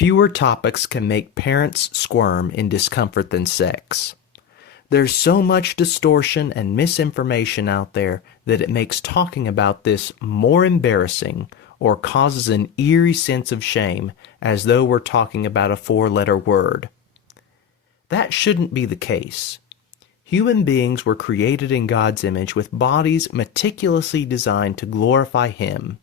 Fewer topics can make parents squirm in discomfort than sex. There's so much distortion and misinformation out there that it makes talking about this more embarrassing or causes an eerie sense of shame, as though we're talking about a four-letter word. That shouldn't be the case. Human beings were created in God's image with bodies meticulously designed to glorify Him.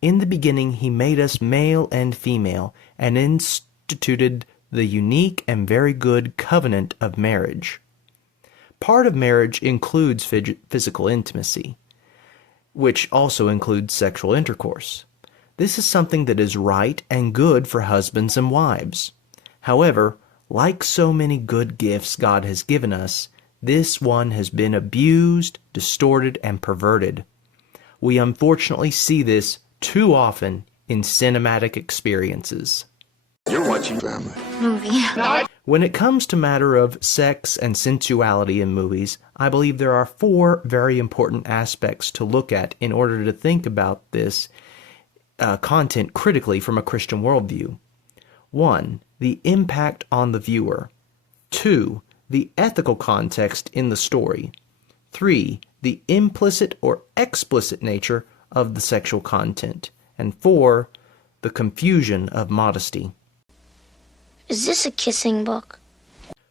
In the beginning, He made us male and female and instituted the unique and very good covenant of marriage. Part of marriage includes physical intimacy, which also includes sexual intercourse. This is something that is right and good for husbands and wives. However, like so many good gifts God has given us, this one has been abused, distorted, and perverted. We unfortunately see this too often in cinematic experiences. You're watching family movie. When it comes to matter of sex and sensuality in movies, I believe there are four very important aspects to look at in order to think about this content critically from a Christian worldview. 1. The impact on the viewer. 2. The ethical context in the story. 3. The implicit or explicit nature of the sexual content. And 4. The confusion of modesty. Is this a kissing book?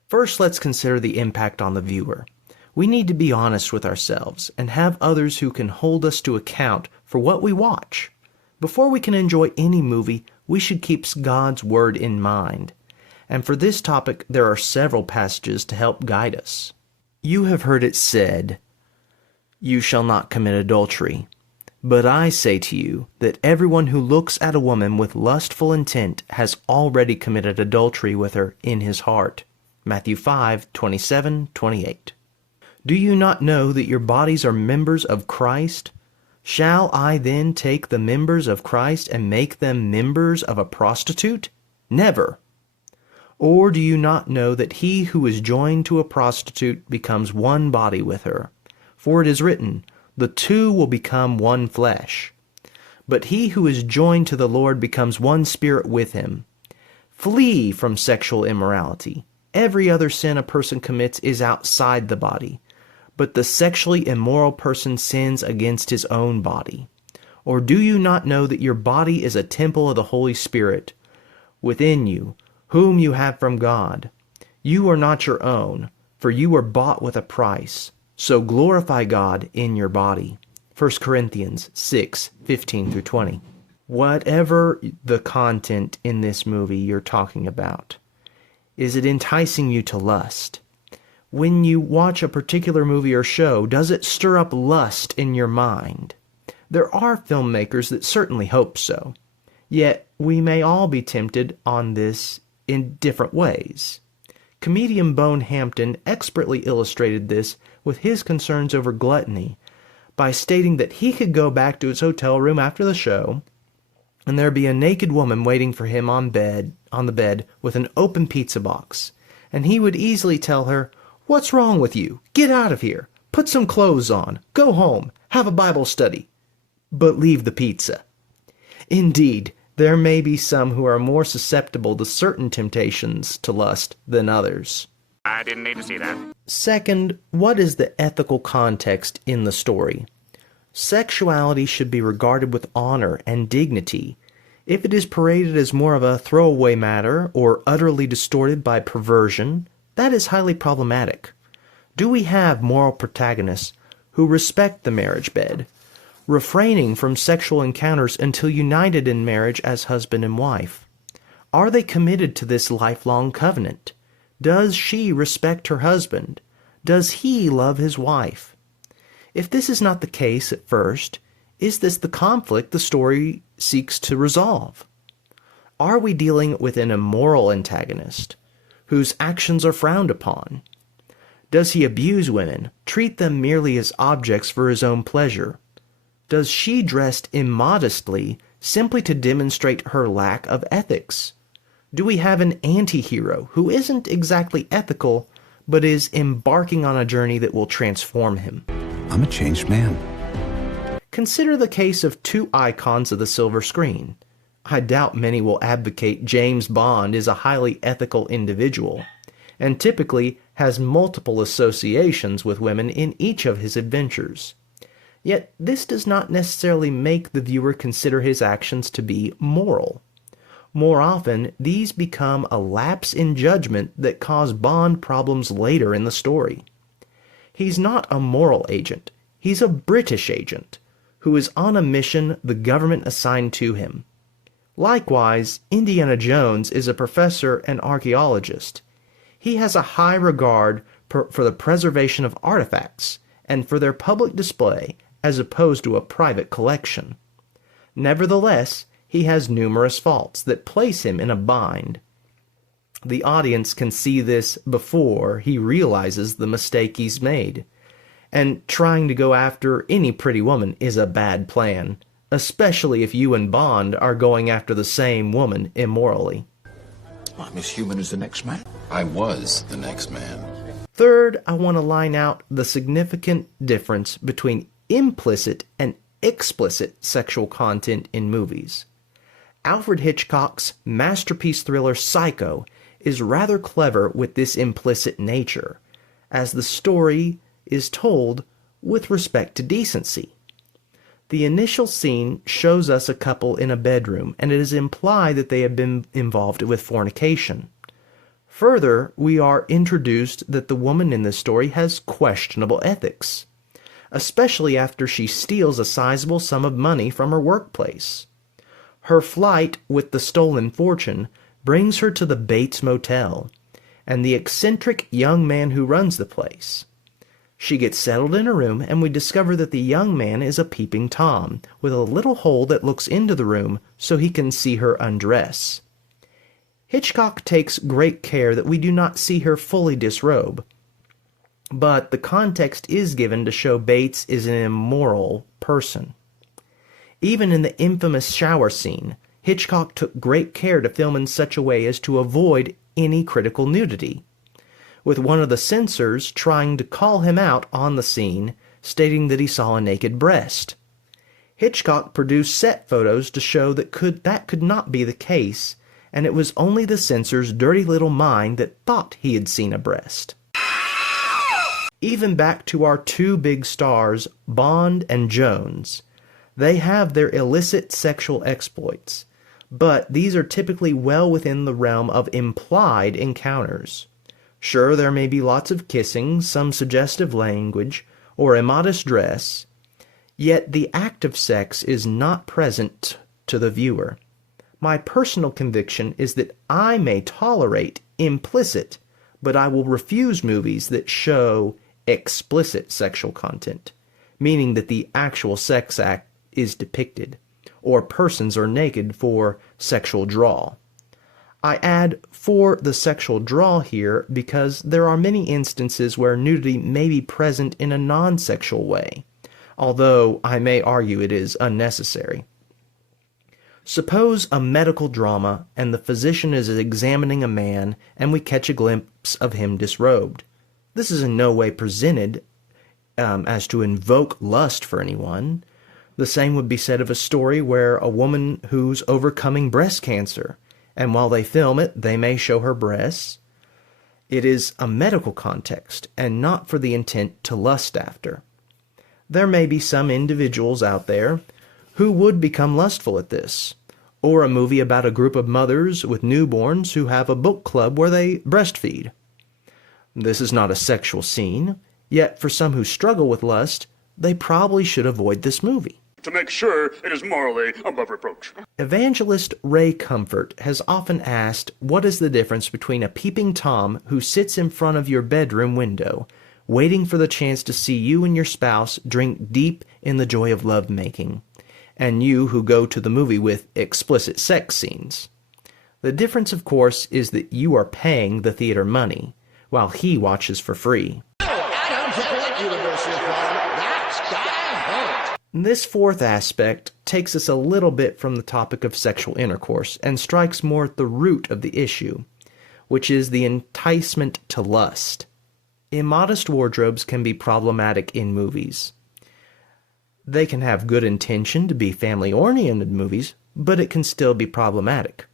First, let's consider the impact on the viewer. We need to be honest with ourselves and have others who can hold us to account for what we watch. Before we can enjoy any movie, we should keep God's Word in mind. And for this topic, there are several passages to help guide us. You have heard it said, "You shall not commit adultery." But I say to you that everyone who looks at a woman with lustful intent has already committed adultery with her in his heart. Matthew 5:27-28. Do you not know that your bodies are members of Christ? Shall I then take the members of Christ and make them members of a prostitute? Never. Or do you not know that he who is joined to a prostitute becomes one body with her? For it is written, "The two will become one flesh." But he who is joined to the Lord becomes one spirit with him. Flee from sexual immorality. Every other sin a person commits is outside the body, but the sexually immoral person sins against his own body. Or do you not know that your body is a temple of the Holy Spirit within you, whom you have from God? You are not your own, for you were bought with a price. So glorify God in your body. 1 Corinthians 6:15-20. Whatever the content in this movie you're talking about, is it enticing you to lust? When you watch a particular movie or show, does it stir up lust in your mind? There are filmmakers that certainly hope so. Yet, we may all be tempted on this in different ways. Comedian Bone Hampton expertly illustrated this with his concerns over gluttony by stating that he could go back to his hotel room after the show and there'd be a naked woman waiting for him on the bed with an open pizza box, and he would easily tell her, "What's wrong with you? Get out of here. Put some clothes on. Go home. Have a Bible study. But leave the pizza." Indeed, there may be some who are more susceptible to certain temptations to lust than others. I didn't need to see that. Second, what is the ethical context in the story? Sexuality should be regarded with honor and dignity. If it is paraded as more of a throwaway matter or utterly distorted by perversion, that is highly problematic. Do we have moral protagonists who respect the marriage bed, refraining from sexual encounters until united in marriage as husband and wife? Are they committed to this lifelong covenant? Does she respect her husband? Does he love his wife? If this is not the case at first, is this the conflict the story seeks to resolve? Are we dealing with an immoral antagonist whose actions are frowned upon? Does he abuse women, treat them merely as objects for his own pleasure? Does she dress immodestly simply to demonstrate her lack of ethics? Do we have an anti-hero who isn't exactly ethical, but is embarking on a journey that will transform him? I'm a changed man. Consider the case of two icons of the silver screen. I doubt many will advocate James Bond is a highly ethical individual, and typically has multiple associations with women in each of his adventures. Yet this does not necessarily make the viewer consider his actions to be moral. More often, these become a lapse in judgment that cause Bond problems later in the story. He's not a moral agent. He's a British agent who is on a mission the government assigned to him. Likewise, Indiana Jones is a professor and archaeologist. He has a high regard for the preservation of artifacts and for their public display as opposed to a private collection. Nevertheless, he has numerous faults that place him in a bind. The audience can see this before he realizes the mistake he's made. And trying to go after any pretty woman is a bad plan, especially if you and Bond are going after the same woman immorally. I'm as human as the next man. I was the next man. Third, I want to line out the significant difference between implicit and explicit sexual content in movies. Alfred Hitchcock's masterpiece thriller Psycho is rather clever with this implicit nature, as the story is told with respect to decency. The initial scene shows us a couple in a bedroom, and it is implied that they have been involved with fornication. Further, we are introduced that the woman in this story has questionable ethics, especially after she steals a sizable sum of money from her workplace. Her flight with the stolen fortune brings her to the Bates Motel, and the eccentric young man who runs the place. She gets settled in a room, and we discover that the young man is a peeping Tom, with a little hole that looks into the room so he can see her undress. Hitchcock takes great care that we do not see her fully disrobe, but the context is given to show Bates is an immoral person. Even in the infamous shower scene, Hitchcock took great care to film in such a way as to avoid any critical nudity, with one of the censors trying to call him out on the scene, stating that he saw a naked breast. Hitchcock produced set photos to show that could not be the case, and it was only the censor's dirty little mind that thought he had seen a breast. Even back to our two big stars, Bond and Jones. They have their illicit sexual exploits, but these are typically well within the realm of implied encounters. Sure, there may be lots of kissing, some suggestive language, or immodest dress, yet the act of sex is not present to the viewer. My personal conviction is that I may tolerate implicit, but I will refuse movies that show explicit sexual content, meaning that the actual sex act is depicted, or persons are naked for sexual draw. I add for the sexual draw here because there are many instances where nudity may be present in a non-sexual way, although I may argue it is unnecessary. Suppose a medical drama and the physician is examining a man and we catch a glimpse of him disrobed. This is in no way presented as to invoke lust for anyone. The same would be said of a story where a woman who's overcoming breast cancer, and while they film it, they may show her breasts. It is a medical context, and not for the intent to lust after. There may be some individuals out there who would become lustful at this, or a movie about a group of mothers with newborns who have a book club where they breastfeed. This is not a sexual scene, yet for some who struggle with lust, they probably should avoid this movie. To make sure it is morally above reproach. Evangelist Ray Comfort has often asked, what is the difference between a peeping Tom who sits in front of your bedroom window, waiting for the chance to see you and your spouse drink deep in the joy of lovemaking, and you who go to the movie with explicit sex scenes? The difference, of course, is that you are paying the theater money, while he watches for free. This fourth aspect takes us a little bit from the topic of sexual intercourse and strikes more at the root of the issue, which is the enticement to lust. Immodest wardrobes can be problematic in movies. They can have good intention to be family-oriented movies, but it can still be problematic.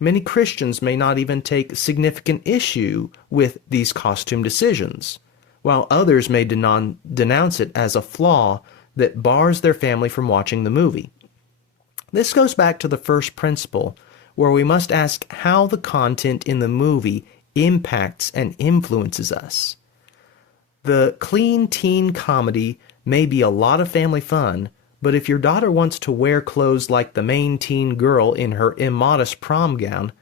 Many Christians may not even take significant issue with these costume decisions, while others may denounce it as a flaw that bars their family from watching the movie. This goes back to the first principle, where we must ask how the content in the movie impacts and influences us. The clean teen comedy may be a lot of family fun, but if your daughter wants to wear clothes like the main teen girl in her immodest prom gown,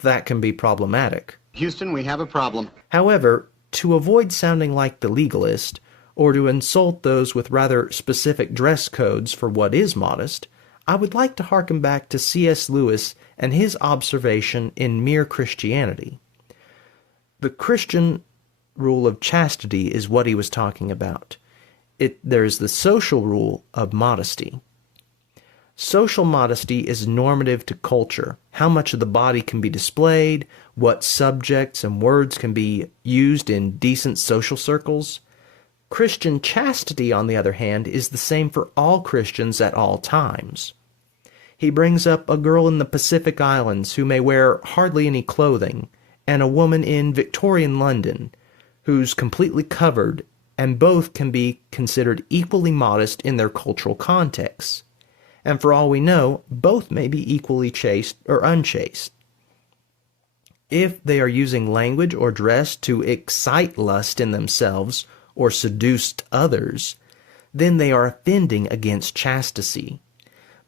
that can be problematic. Houston, we have a problem. However, to avoid sounding like the legalist, or to insult those with rather specific dress codes for what is modest, I would like to harken back to C.S. Lewis and his observation in Mere Christianity. The Christian rule of chastity is what he was talking about. There's the social rule of modesty. Social modesty is normative to culture, how much of the body can be displayed, what subjects and words can be used in decent social circles. Christian chastity, on the other hand, is the same for all Christians at all times. He brings up a girl in the Pacific Islands who may wear hardly any clothing, and a woman in Victorian London who's completely covered, and both can be considered equally modest in their cultural contexts. And for all we know, both may be equally chaste or unchaste. If they are using language or dress to excite lust in themselves or seduce others, then they are offending against chastity.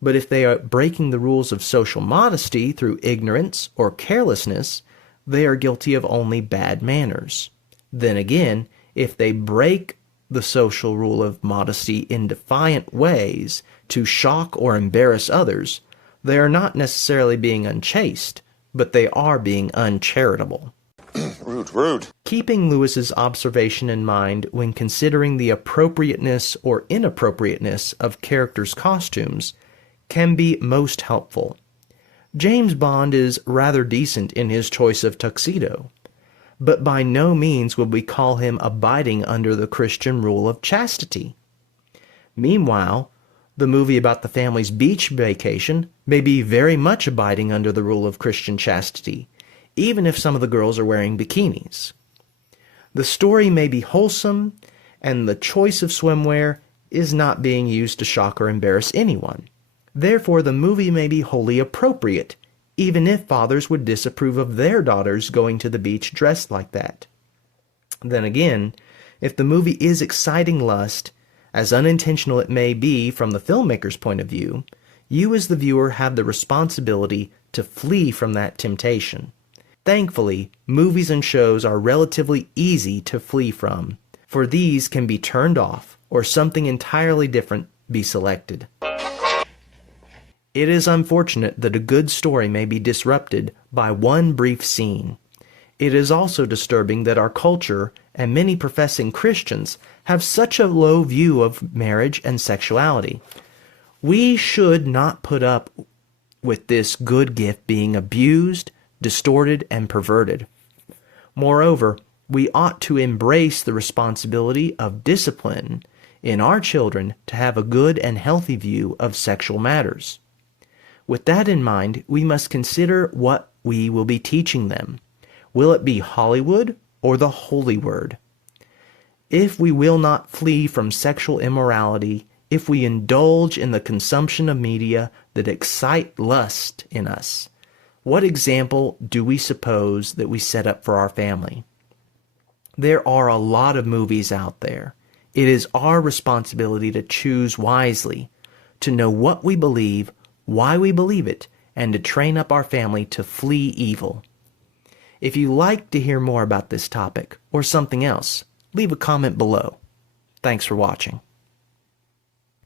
But if they are breaking the rules of social modesty through ignorance or carelessness, they are guilty of only bad manners. Then again, if they break the social rule of modesty in defiant ways to shock or embarrass others, they are not necessarily being unchaste, but they are being uncharitable. Rude. Keeping Lewis's observation in mind when considering the appropriateness or inappropriateness of characters' costumes can be most helpful. James Bond is rather decent in his choice of tuxedo, but by no means would we call him abiding under the Christian rule of chastity. Meanwhile, the movie about the family's beach vacation may be very much abiding under the rule of Christian chastity, even if some of the girls are wearing bikinis. The story may be wholesome, and the choice of swimwear is not being used to shock or embarrass anyone. Therefore, the movie may be wholly appropriate, even if fathers would disapprove of their daughters going to the beach dressed like that. Then again, if the movie is exciting lust, as unintentional it may be from the filmmaker's point of view, you as the viewer have the responsibility to flee from that temptation. Thankfully, movies and shows are relatively easy to flee from, for these can be turned off or something entirely different be selected. It is unfortunate that a good story may be disrupted by one brief scene. It is also disturbing that our culture and many professing Christians have such a low view of marriage and sexuality. We should not put up with this good gift being abused, distorted, and perverted. Moreover, we ought to embrace the responsibility of discipline in our children to have a good and healthy view of sexual matters. With that in mind, we must consider what we will be teaching them. Will it be Hollywood or the Holy Word? If we will not flee from sexual immorality, if we indulge in the consumption of media that excite lust in us, what example do we suppose that we set up for our family? There are a lot of movies out there. It is our responsibility to choose wisely, to know what we believe, why we believe it, and to train up our family to flee evil. If you'd like to hear more about this topic or something else, leave a comment below. Thanks for watching.